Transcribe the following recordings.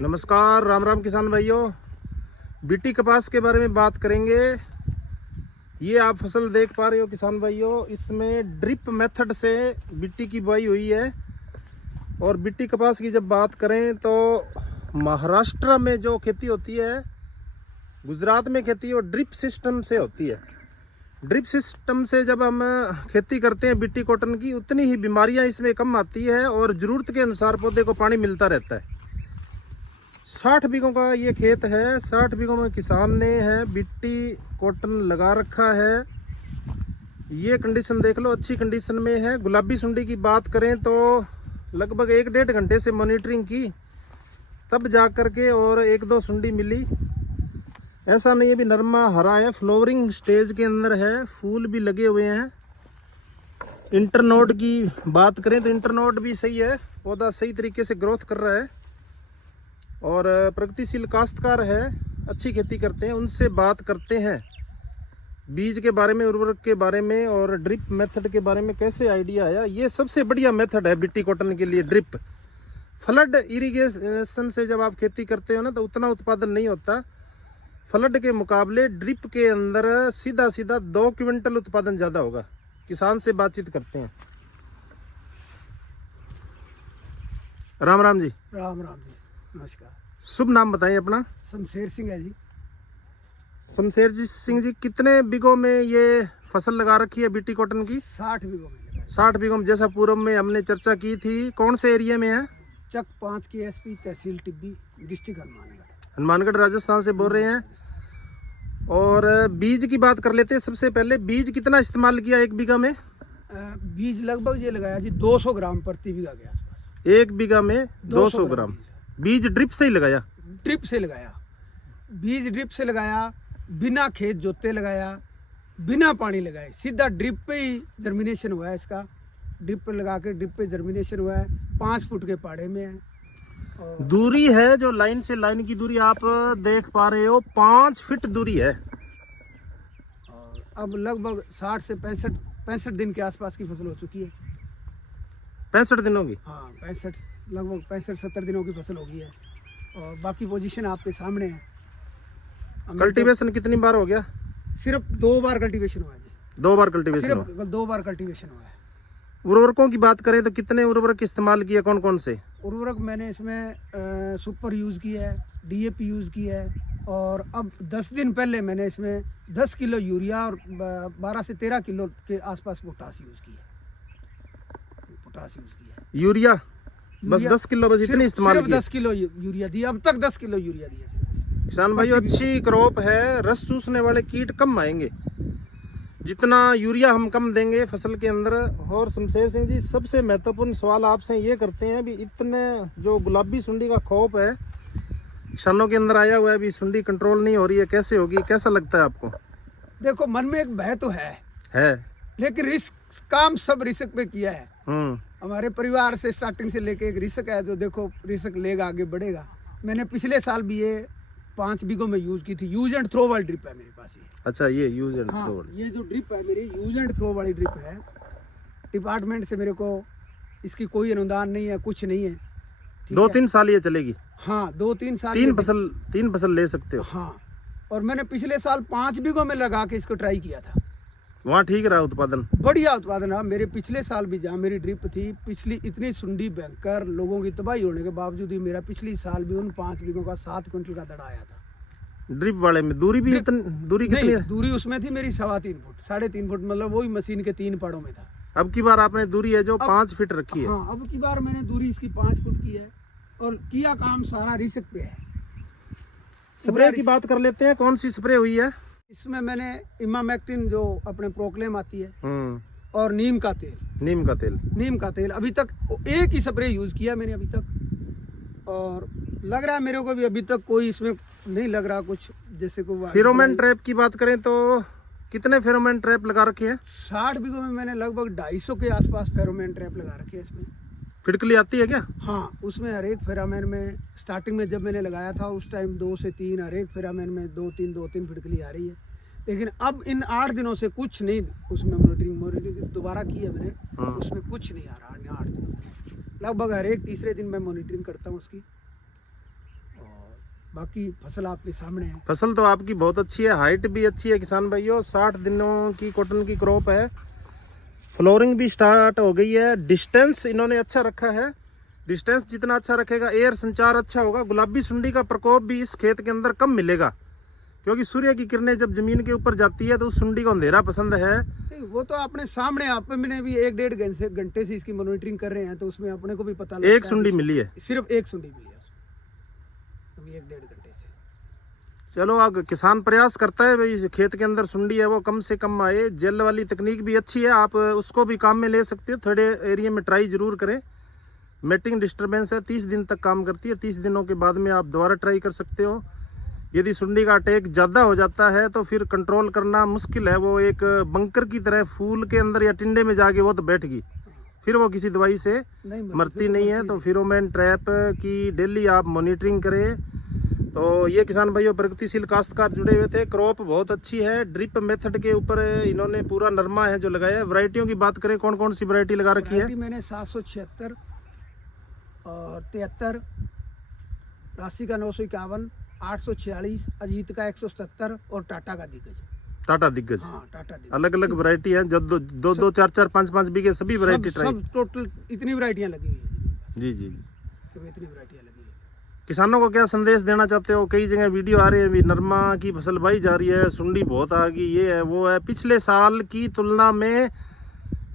नमस्कार, राम राम किसान भाइयों। बीटी कपास के बारे में बात करेंगे। ये आप फसल देख पा रहे हो किसान भाइयों, इसमें ड्रिप मेथड से बीटी की बुआई हुई है। और बीटी कपास की जब बात करें तो महाराष्ट्र में जो खेती होती है, गुजरात में खेती और ड्रिप सिस्टम से होती है। ड्रिप सिस्टम से जब हम खेती करते हैं बीटी कॉटन की, उतनी ही बीमारियां इसमें कम आती है और ज़रूरत के अनुसार पौधे को पानी मिलता रहता है। 60 बीघों का ये खेत है। 60 बीघों में किसान ने है बीटी कॉटन लगा रखा है। ये कंडीशन देख लो, अच्छी कंडीशन में है। गुलाबी सुंडी की बात करें तो लगभग 1-1.5 घंटे से मॉनिटरिंग की, तब जा कर के और 1-2 सुंडी मिली। ऐसा नहीं है भी नरमा हरा है, फ्लोवरिंग स्टेज के अंदर है, फूल भी लगे हुए हैं। इंटरनोड की बात करें तो इंटरनोड भी सही है, पौधा सही तरीके से ग्रोथ कर रहा है और प्रगतिशील काश्तकार है, अच्छी खेती करते हैं। उनसे बात करते हैं बीज के बारे में, उर्वरक के बारे में और ड्रिप मेथड के बारे में, कैसे आइडिया आया। ये सबसे बढ़िया मेथड है बीटी कॉटन के लिए, ड्रिप। फ्लड इरिगेशन से जब आप खेती करते हो ना तो उतना उत्पादन नहीं होता। फ्लड के मुकाबले ड्रिप के अंदर सीधा 2 क्विंटल उत्पादन ज़्यादा होगा। किसान से बातचीत करते हैं। राम राम जी। राम राम जी, नमस्कार। शुभ नाम बताइए अपना। शमशेर सिंह है जी। शमशेर जी सिंह जी, कितने बीघों में ये फसल लगा रखी है बीटी कॉटन की? 60 बीघों में लगा है। 60 बीघों में, जैसा पूर्व में हमने चर्चा की थी। कौन से एरिया में है? चक 5 की एसपी, तहसील टिब्बी, डिस्ट्रिक्ट हनुमानगढ़। हनुमानगढ़ राजस्थान से बोल रहे हैं। और बीज की बात कर लेते हैं। सबसे पहले बीज कितना इस्तेमाल किया 1 बीघा में? बीज लगभग ये लगाया जी 200 ग्राम प्रति बीघा के आसपास। 1 बीघा में 200 ग्राम बीज ड्रिप से ही लगाया? ड्रिप से लगाया, बीज ड्रिप से लगाया, बिना खेत जोते लगाया, बिना पानी लगाए, सीधा ड्रिप पे ही जर्मिनेशन हुआ है इसका। ड्रिप पे लगा के ड्रिप पे जर्मिनेशन हुआ है। 5 फुट के पाड़े में है। और दूरी है जो लाइन से लाइन की दूरी आप देख पा रहे हो, 5 फीट दूरी है। और अब लगभग 60 से 65 दिन के आसपास की फसल हो चुकी है। 65 दिनों की? हाँ, 65, लगभग 65-70 दिनों की फसल हो गई है। और बाकी पोजीशन आपके सामने है। कल्टीवेशन कितनी बार हो गया? सिर्फ 2 बार कल्टीवेशन हुआ है जी। 2 बार कल्टीवेशन सिर्फ हुआ। 2 बार कल्टीवेशन हुआ है। उर्वरकों की बात करें तो कितने उर्वरक इस्तेमाल किए, कौन कौन से? उर्वरक मैंने इसमें सुपर यूज़ की है, डीएपी यूज़ की है। और अब 10 दिन पहले मैंने इसमें 10 किलो यूरिया और 12 से 13 किलो के आसपास पोटास यूज़ की है। पोटास यूज़ की है। यूरिया बस 10 किलो, बस इतनी इस्तेमाल की? 10 किलो यूरिया दी, अब तक 10 किलो यूरिया दी है। किसान भाई, अच्छी क्रॉप है, रस चूसने वाले कीट कम आएंगे जितना यूरिया हम कम देंगे फसल के अंदर। और शमशेर सिंह जी, सबसे महत्वपूर्ण सवाल आपसे ये करते हैं भी, इतने जो गुलाबी सुंडी का खौफ है किसानों के अंदर आया हुआ है, भी सुंडी कंट्रोल नहीं हो रही है, कैसे होगी, कैसा लगता है आपको? देखो, मन में एक भय तो है, लेकिन रिस्क, काम सब रिस्क पे किया है। हमारे परिवार से स्टार्टिंग से लेके एक रिस्क है, जो देखो रिस्क लेगा आगे बढ़ेगा। मैंने पिछले साल भी ये 5 बीघों में यूज की थी। यूज एंड थ्रो वाली ड्रिप है मेरे पास ये। अच्छा, ये यूज एंड थ्रो वाली, ये जो ड्रिप है मेरी यूज एंड थ्रो वाली ड्रिप है। डिपार्टमेंट से मेरे को इसकी कोई अनुदान नहीं है, कुछ नहीं है। 2-3 साल ये चलेगी? हाँ, 2-3 साल। 3 फसल ले सकते हो? हाँ, और मैंने पिछले साल 5 बीघों में लगा के इसको ट्राई किया था। वहाँ ठीक रहा उत्पादन? बढ़िया उत्पादन रहा। मेरे पिछले साल भी जहाँ मेरी ड्रिप थी, पिछली इतनी सुंडी भयंकर, लोगों की तबाही होने के बावजूद ही मेरा पिछली साल भी उन 5 बीघों का 7 क्विंटल का दड़ा आया था। ड्रिप वाले में दूरी भी दूरी कितनी है? दूरी उसमें थी मेरी 3.25 फुट, 3.5 फुट, मतलब वही मशीन के 3 पाड़ों में था। अब की बार आपने दूरी है जो 5 फीट रखी है? हाँ, अब की बार मैंने दूरी इसकी 5 फुट की है और किया काम सारा रिस्क पे है। स्प्रे की बात कर लेते हैं, कौन सी स्प्रे हुई है? इसमें मैंने इमामेक्टिन, जो अपने प्रोक्लेम आती है, और नीम का तेल अभी तक एक ही स्प्रे यूज किया मैंने अभी तक। और लग रहा है मेरे को भी अभी तक कोई इसमें नहीं लग रहा कुछ जैसे को। फेरोमोन ट्रैप की बात करें तो कितने फेरोमोन ट्रैप लगा रखे हैं? 60 बीघों में मैंने लगभग 250 के आसपास फेरोमोन ट्रैप लगा रखे हैं। इसमें फिटकली आती है क्या? हाँ, उसमें हर एक फेरोमोन में स्टार्टिंग में जब मैंने लगाया था उस टाइम 2 से 3, हर एक फेरोमोन में 2-3 फिटकली आ रही है। लेकिन अब इन 8 दिनों से कुछ नहीं, उसमें मॉनिटरिंग दोबारा की है मैंने, उसमें कुछ नहीं आ रहा। 8 दिनों लगभग हर एक तीसरे दिन मैं मॉनिटरिंग करता हूँ उसकी। और बाकी फसल आपके सामने है। फसल तो आपकी बहुत अच्छी है, हाइट भी अच्छी है किसान भाइयों। 60 दिनों की कॉटन की क्रॉप है। फ्लोरिंग भी स्टार्ट हो गई है। डिस्टेंस इन्होंने अच्छा रखा है। डिस्टेंस जितना अच्छा रखेगा, एयर संचार अच्छा होगा। गुलाबी सुंडी का प्रकोप भी इस खेत के अंदर कम मिलेगा, क्योंकि सूर्य की किरणें जब जमीन के ऊपर जाती है तो उस सुंडी को अंधेरा पसंद है। वो तो अपने सामने, आप मैंने भी 1-1.5 घंटे से इसकी मॉनिटरिंग कर रहे हैं, तो उसमें अपने को भी पता लगता है। एक सुंडी मिली है, सिर्फ एक सुंडी मिली है अभी 1-1.5 घंटे से। चलो, अब किसान प्रयास करता है भाई खेत के अंदर सुंडी है वो कम से कम आए। जेल वाली तकनीक भी अच्छी है, आप उसको भी काम में ले सकते हो। थोड़े एरिया में ट्राई जरूर करें। मेटिंग डिस्टर्बेंस है, 30 दिन तक काम करती है। 30 दिनों के बाद में आप दोबारा ट्राई कर सकते हो। यदि सुंडी का अटैक ज़्यादा हो जाता है तो फिर कंट्रोल करना मुश्किल है। वो एक बंकर की तरह फूल के अंदर या टिंडे में जाके वो तो बैठ गई, फिर वो किसी दवाई से मरती नहीं है। तो फिरोमेन ट्रैप की डेली आप मॉनिटरिंग करें। तो ये किसान भाइयों प्रगतिशील काश्तकार जुड़े हुए थे। क्रॉप बहुत अच्छी है। ड्रिप मेथड के ऊपर इन्होंने पूरा नरमा है जो लगाया है। वैरायटियों की बात करें, कौन कौन सी वैरायटी लगा रखी है? मैंने 776 और 73, राशि का 951, 846, अजीत का 177 और टाटा का दिग्गज। टाटा दिग्गज, हाँ, टाटा दिग्गज। अलग अलग वैरायटी है, जब दो 4-4, 5-5 बीघे सभी वैरायटी ट्राई। सब टोटल इतनी वैरायटियां लगी हुई है जी जी। इतनी वैरायटियां लगी है। किसानों को क्या संदेश देना चाहते हो? कई जगह वीडियो आ रहे हैं, नरमा की फसल बाई जा रही है, सुंडी बहुत आ गई, ये है वो है। पिछले साल की तुलना में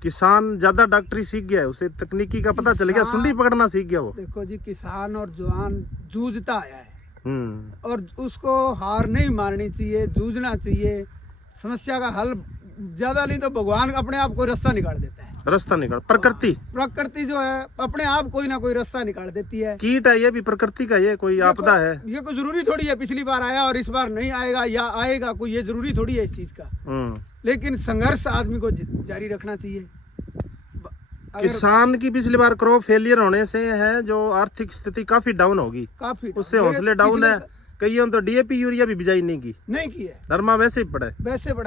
किसान ज्यादा डॉक्टरी सीख गया है, उसे तकनीकी का पता चल गया, सुंडी पकड़ना सीख गया वो। देखो जी, किसान और जवान जूझता आया है और उसको हार नहीं माननी चाहिए, जूझना चाहिए। समस्या का हल ज्यादा नहीं तो भगवान अपने आप कोई रास्ता निकाल देता है। रास्ता निकाल, प्रकृति जो है अपने आप कोई ना कोई रास्ता निकाल देती है। कीट है, ये भी प्रकृति का, ये कोई आपदा है। ये कोई जरूरी थोड़ी है पिछली बार आया और इस बार नहीं आएगा या आएगा, कोई ये जरूरी थोड़ी है इस चीज का। लेकिन संघर्ष आदमी को जारी रखना चाहिए। किसान की पिछली बार क्रॉप फेलियर होने से है जो आर्थिक स्थिति काफी डाउन होगी, काफी उससे हौसले डाउन है। कईयों तो डीएपी यूरिया भी बिजाई नहीं की है। नरमा वैसे ही पड़ा है,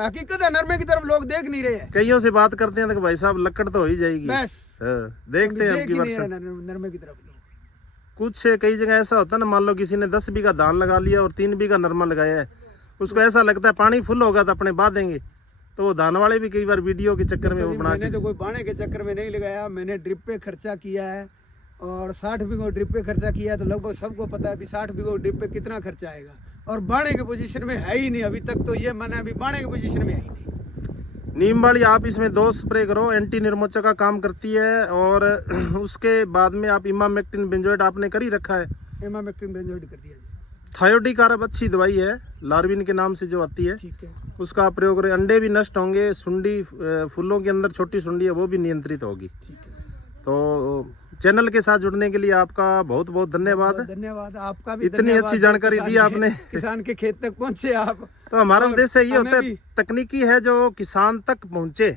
हकीकत है। नरमे की तरफ लोग देख नहीं रहे हैं। कईयों से बात करते हैं तो भाई साहब लकड़ तो हो ही जाएगी, बस देखते हैं अब की वर्ष नरमे की तरफ। कुछ कई जगह ऐसा होता है ना, मान लो किसी ने 10 बीघा धान लगा लिया और 3 बीघा नरमा लगाया है, उसको ऐसा लगता है पानी फुल होगा तो अपने बहा देंगे। तो वो धान वाले भी कई बार वीडियो के चक्कर में वो बना के। मैंने तो कोई बाणे के चक्कर में नहीं लगाया, मैंने ड्रिप पे खर्चा किया है और 60 बीघा ड्रिप पे खर्चा किया है। तो लगभग सबको पता है कि 60 बीघा ड्रिप पे कितना खर्चा आएगा, और बाणे के पोजीशन में है ही नहीं अभी तक। तो ये मैंने अभी बाणे के पोजीशन में है ही नहीं। नीम वाली आप इसमें 2 स्प्रे करो, एंटी निर्मोचा का काम करती है। और उसके बाद में आप इमामेक्टिन बेंजोएट आपने कर ही रखा है? इमामेक्टिन बेंजोएट कर दिया। थायोडिक अरब अच्छी दवाई है, लार्विन के नाम से जो आती है, ठीक है, उसका आप प्रयोग करें। अंडे भी नष्ट होंगे, सुंडी फूलों के अंदर छोटी सुंडी है वो भी नियंत्रित होगी। तो चैनल के साथ जुड़ने के लिए आपका बहुत बहुत धन्यवाद। धन्यवाद आपका भी, इतनी अच्छी जानकारी दी आपने, किसान के खेत तक पहुंचे आप। तो हमारा उद्देश्य ये होता है, तकनीकी है जो किसान तक पहुंचे,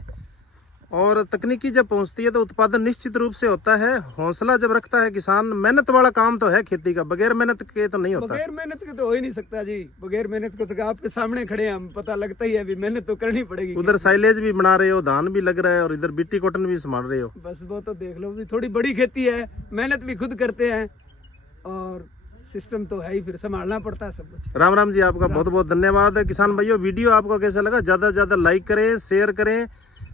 और तकनीकी जब पहुंचती है तो उत्पादन निश्चित रूप से होता है। हौसला जब रखता है किसान, मेहनत वाला काम तो है खेती का, बगैर मेहनत के तो नहीं होता। बगैर मेहनत के तो हो ही नहीं सकता जी। बगैर मेहनत के तो आपके सामने खड़े हैं हम, पता लगता ही है अभी मेहनत तो करनी पड़ेगी। उधर साइलेज भी बना रहे हो, धान भी लग रहा है, और इधर बीटी कॉटन भी संभाल रहे हो। बस वो तो देख लो, थोड़ी बड़ी खेती है, मेहनत भी खुद करते हैं और सिस्टम तो है ही, फिर संभालना पड़ता है सब कुछ। राम राम जी, आपका बहुत बहुत धन्यवाद। किसान भाइयों, वीडियो आपको कैसा लगा? ज्यादा से ज्यादा लाइक करें, शेयर करें,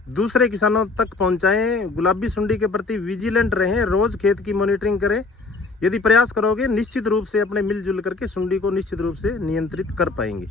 दूसरे किसानों तक पहुंचाएं। गुलाबी सुंडी के प्रति विजिलेंट रहें, रोज खेत की मॉनिटरिंग करें। यदि प्रयास करोगे निश्चित रूप से अपने मिलजुल करके सुंडी को निश्चित रूप से नियंत्रित कर पाएंगे।